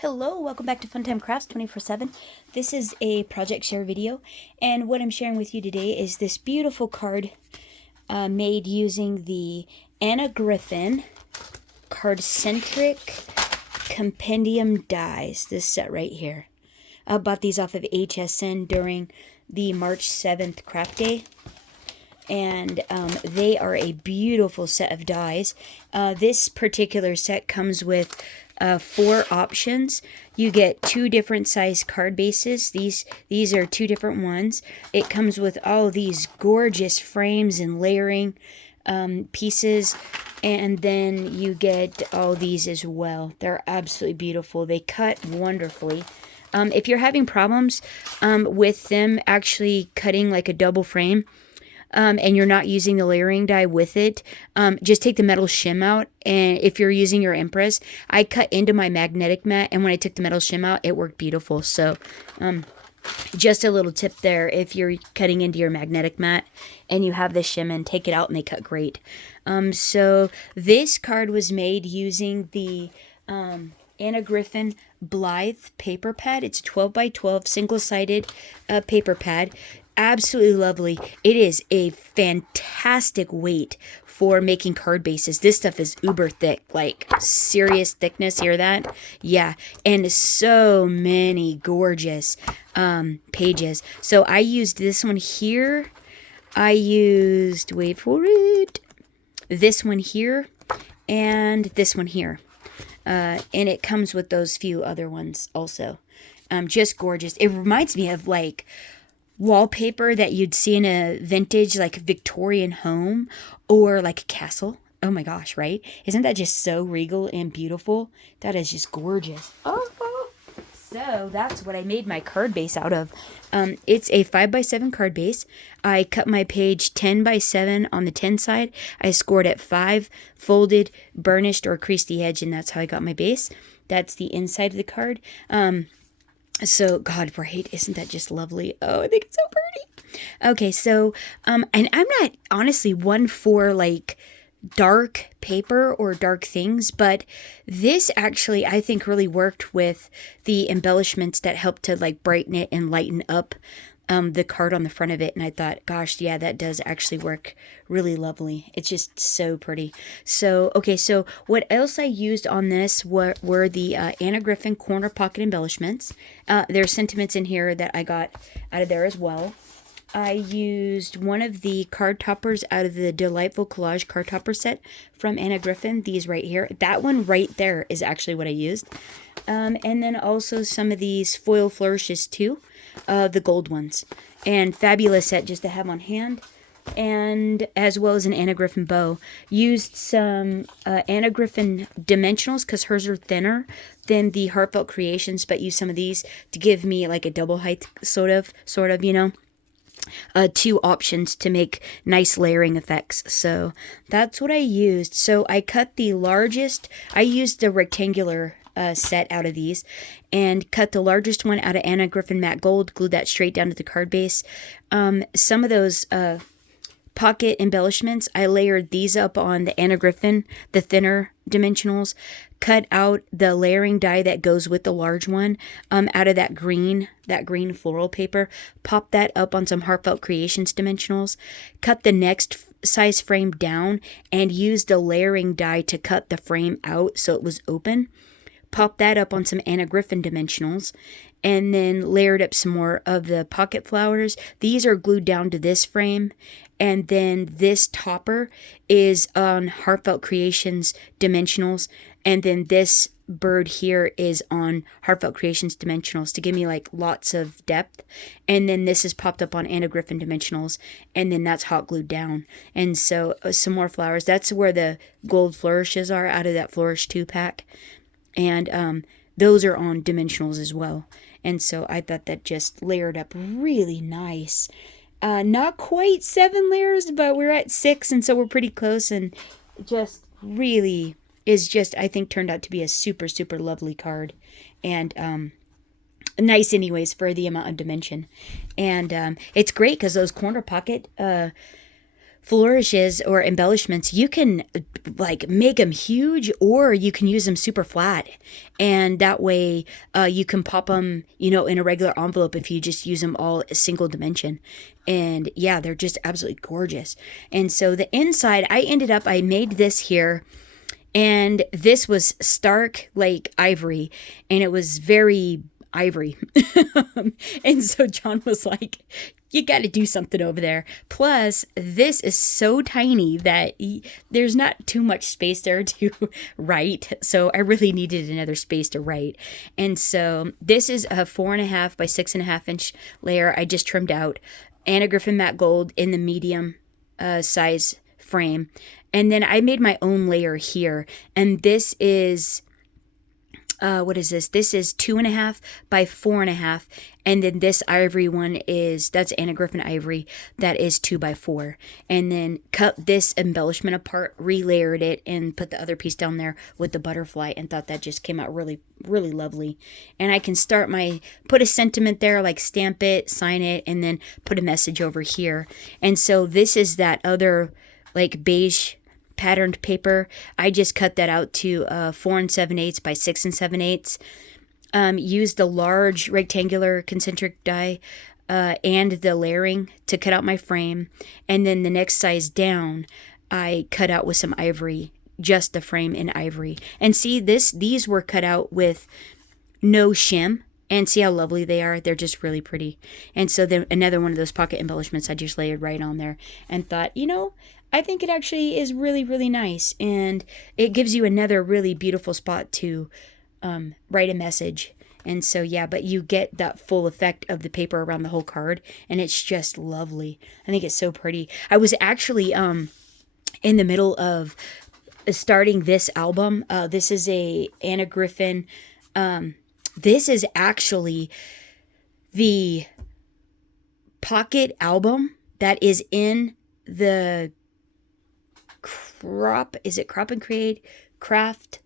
Hello, welcome back to Funtime Crafts 24/7. This is a project share video, and what I'm sharing with you today is this beautiful card made using the Griffin cardcentric compendium dies. This set right here. I bought these off of HSN during the March 7th craft day, and they are a beautiful set of dies. This particular set comes with 4 options. You get 2 different size card bases. These are 2 different ones. It comes with all these gorgeous frames and layering pieces, and then you get all these as well. They're absolutely beautiful. They cut wonderfully. If you're having problems with them actually cutting like a double frame, and you're not using the layering die with it, just take the metal shim out. And if you're using your Empress, I cut into my magnetic mat, and when I took the metal shim out, it worked beautiful. So just a little tip there: if you're cutting into your magnetic mat and you have this shim in, take it out and they cut great. So this card was made using the Griffin Blythe paper pad. It's a 12 by 12 single-sided paper pad. Absolutely lovely. It is a fantastic weight for making card bases. This stuff is uber thick, like serious thickness. Hear that? Yeah. And so many gorgeous pages. So I used this one here. I used, wait for it, this one here and this one here. And it comes with those few other ones also. Just gorgeous. It reminds me of like wallpaper that you'd see in a vintage like Victorian home or like a castle. Oh my gosh, right? Isn't that just so regal and beautiful? That is just gorgeous. So that's what I made my card base out of. It's a 5x7 card base. I cut my page 10 by 7 on the 10 side. I scored at 5, folded, burnished, or creased the edge, and that's how I got my base. That's the inside of the card. So, God, right, isn't that just lovely? Oh, I think it's so pretty. Okay, so, and I'm not honestly one for like dark paper or dark things, but this actually I think really worked with the embellishments that helped to like brighten it and lighten up the card on the front of it. And I thought, gosh, yeah, that does actually work really lovely. It's just so pretty. So, okay, so what else I used on this were the Anna Griffin corner pocket embellishments. There's sentiments in here that I got out of there as well. I used one of the card toppers out of the Delightful Collage card topper set from Anna Griffin. These right here. That one right there is actually what I used. And then also some of these foil flourishes too. The gold ones. And fabulous set just to have on hand. And as well as an Anna Griffin bow. Used some Anna Griffin dimensionals because hers are thinner than the Heartfelt Creations, but used some of these to give me like a double height sort of, you know. 2 options to make nice layering effects. So that's what I used. So I cut the largest, I used the rectangular set out of these and cut the largest one out of Anna Griffin Matte Gold, glued that straight down to the card base. Some of those pocket embellishments, I layered these up on the Anna Griffin, the thinner dimensionals, cut out the layering die that goes with the large one out of that green floral paper, pop that up on some Heartfelt Creations dimensionals, cut the next size frame down and used the layering die to cut the frame out so it was open, pop that up on some Anna Griffin dimensionals, and then layered up some more of the pocket flowers. These are glued down to this frame, and then this topper is on Heartfelt Creations dimensionals, and then this bird here is on Heartfelt Creations dimensionals to give me like lots of depth. And then this is popped up on Anna Griffin dimensionals, and then that's hot glued down. And so some more flowers. That's where the gold flourishes are out of that Flourish 2 pack. And those are on dimensionals as well. And so I thought that just layered up really nice. Not quite 7 layers, but we're at 6, and so we're pretty close, and just really is just, I think, turned out to be a super, super lovely card. And nice anyways for the amount of dimension. And it's great because those corner pocket flourishes or embellishments, you can like make them huge, or you can use them super flat, and that way you can pop them, you know, in a regular envelope if you just use them all a single dimension. And yeah, they're just absolutely gorgeous. And so the inside, I made this here, and this was stark like ivory, and it was very ivory. And so John was like, you got to do something over there. Plus, this is so tiny that there's not too much space there to write. So I really needed another space to write. And so this is a 4.5 by 6.5 inch layer I just trimmed out. Anna Griffin matte gold in the medium size frame. And then I made my own layer here. And this is... what is this? This is 2.5 by 4.5. And then this ivory one that's Anna Griffin ivory. That is 2 by 4. And then cut this embellishment apart, relayered it, and put the other piece down there with the butterfly, and thought that just came out really, really lovely. And I can put a sentiment there, like stamp it, sign it, and then put a message over here. And so this is that other like beige patterned paper. I just cut that out to 4 7/8 by 6 7/8. Used a large rectangular concentric die and the layering to cut out my frame. And then the next size down, I cut out with some ivory, just the frame in ivory. And see, these were cut out with no shim. And see how lovely they are? They're just really pretty. And so then another one of those pocket embellishments I just layered right on there, and thought, you know, I think it actually is really, really nice. And it gives you another really beautiful spot to write a message. And so, yeah, but you get that full effect of the paper around the whole card. And it's just lovely. I think it's so pretty. I was actually in the middle of starting this album. This is a Anna Griffin. This is actually the pocket album that is in the Crop and Create Craft?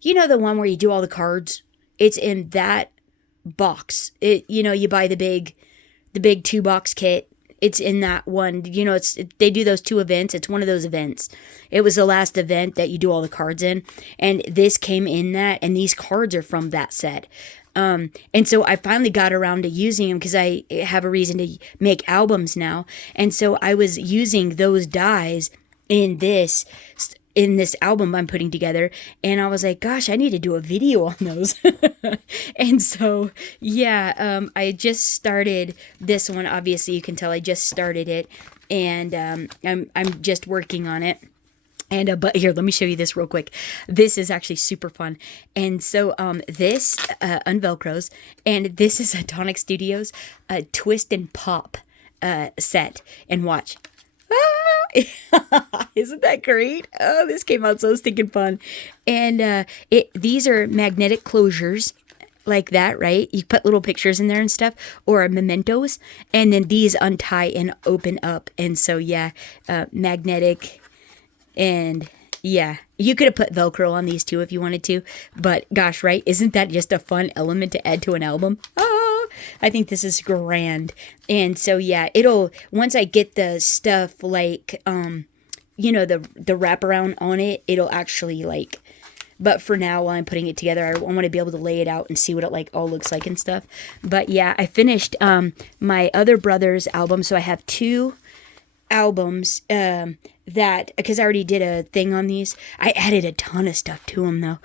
You know, the one where you do all the cards? It's in that box. You buy the big 2-box kit. It's in that one. You know, they do those 2 events. It's one of those events. It was the last event that you do all the cards in. And this came in that. And these cards are from that set. And so I finally got around to using them because I have a reason to make albums now. And so I was using those dies in this album I'm putting together, and I was like, gosh, I need to do a video on those. And so yeah, I just started this one. Obviously you can tell I just started it, and I'm just working on it. And but here, let me show you this real quick. This is actually super fun. And so this unvelcros, and this is a Tonic Studios twist and pop set. And watch. Isn't that great? Oh, this came out so stinking fun. And these are magnetic closures like that, right? You put little pictures in there and stuff, or mementos, and then these untie and open up. And so yeah, magnetic. And yeah, you could have put Velcro on these too if you wanted to, but gosh, right? Isn't that just a fun element to add to an album? Oh, I think this is grand. And so yeah, once I get the stuff like, the wraparound on it, it'll actually but for now, while I'm putting it together, I want to be able to lay it out and see what it all looks like and stuff. But yeah, I finished my other brother's album, so I have 2 albums that, because I already did a thing on these. I added a ton of stuff to them though.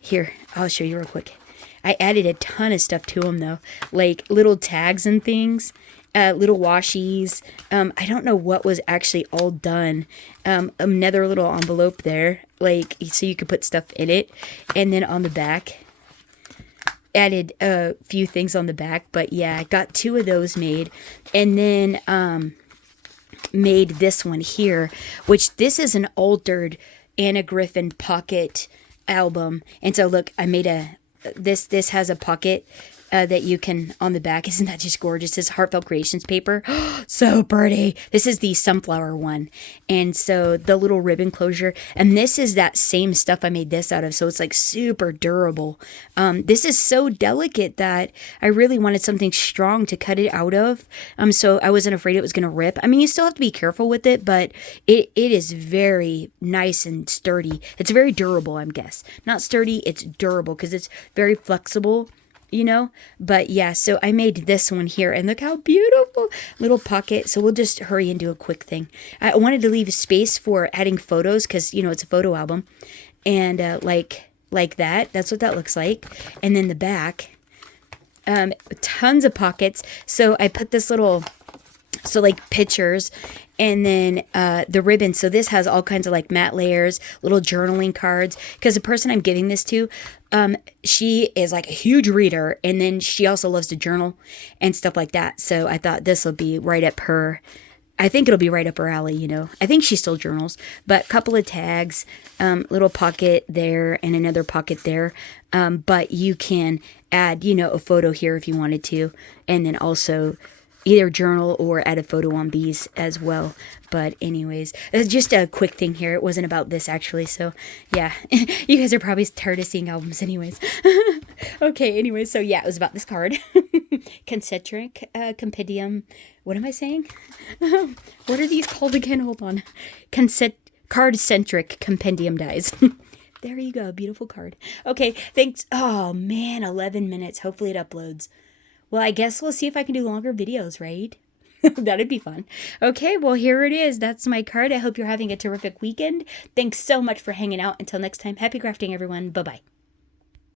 Here, I'll show you real quick. I added a ton of stuff to them though, like little tags and things, little washies. I don't know what was actually all done. Another little envelope there, so you could put stuff in it. And then on the back, added a few things on the back. But yeah, I got 2 of those made. And then made this one here, which this is an altered Anna Griffin pocket album. And so look, I made this has a pocket that you can on the back. Isn't that just gorgeous? This Heartfelt Creations paper. So pretty. This is the sunflower one. And so the little ribbon closure. And this is that same stuff I made this out of. So it's like super durable. This is so delicate that I really wanted something strong to cut it out of. So I wasn't afraid it was going to rip. I mean, you still have to be careful with it, but it is very nice and sturdy. It's very durable, I guess. Not sturdy, it's durable because it's very flexible, you know. But yeah, so I made this one here, and look how beautiful. Little pocket. So we'll just hurry and do a quick thing. I wanted to leave space for adding photos because, you know, it's a photo album. And like that. That's what that looks like. And then the back, tons of pockets. So I put this little, so like pictures, and then the ribbon. So this has all kinds of like matte layers, little journaling cards. Because the person I'm giving this to, she is like a huge reader, and then she also loves to journal and stuff like that. So I thought this will be right up her. I think it'll be right up her alley, you know. I think she still journals, but a couple of tags, little pocket there and another pocket there. But you can add, you know, a photo here if you wanted to, and then also either journal or add a photo on these as well. But anyways, just a quick thing here. It wasn't about this actually. So yeah, you guys are probably tired of seeing albums anyways. Okay, anyways, so yeah, it was about this card. Concentric, compendium. What am I saying? What are these called again? Hold on. Card-centric compendium dies. There you go. Beautiful card. Okay, thanks. Oh man, 11 minutes. Hopefully it uploads. Well, I guess we'll see if I can do longer videos, right? That'd be fun. Okay, well, here it is. That's my card. I hope you're having a terrific weekend. Thanks so much for hanging out. Until next time, happy crafting, everyone. Bye-bye.